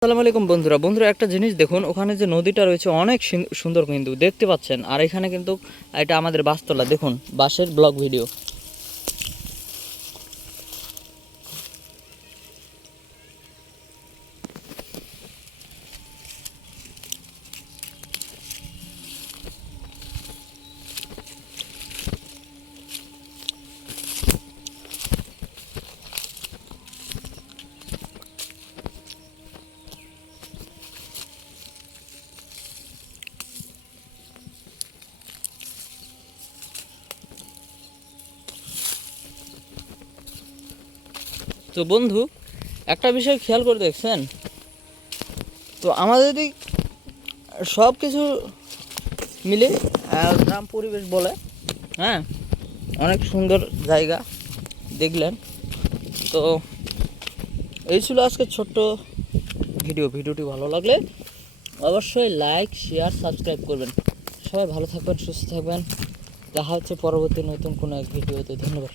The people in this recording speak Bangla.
আসসালামু আলাইকুম বন্ধুরা একটা জিনিস দেখুন, ওখানে যে নদীটা রয়েছে অনেক সুন্দর কিন্তু দেখতে পাচ্ছেন। আর এখানে কিন্তু এটা আমাদের বাসতলা, দেখুন বাসের ব্লগ ভিডিও। তো বন্ধু, একটা বিষয় খেয়াল করে দেখছেন তো, আমাদের এই সব কিছু মিলে গ্রাম পরিবেশ বলে, হ্যাঁ, অনেক সুন্দর জায়গা দেখলেন। তো এই ছিল আজকে ছোট্ট ভিডিওটি ভালো লাগলে অবশ্যই লাইক, শেয়ার, সাবস্ক্রাইব করবেন। সবাই ভালো থাকবেন, সুস্থ থাকবেন। দেখা হচ্ছে পরবর্তী নতুন কোনো এক ভিডিওতে। ধন্যবাদ।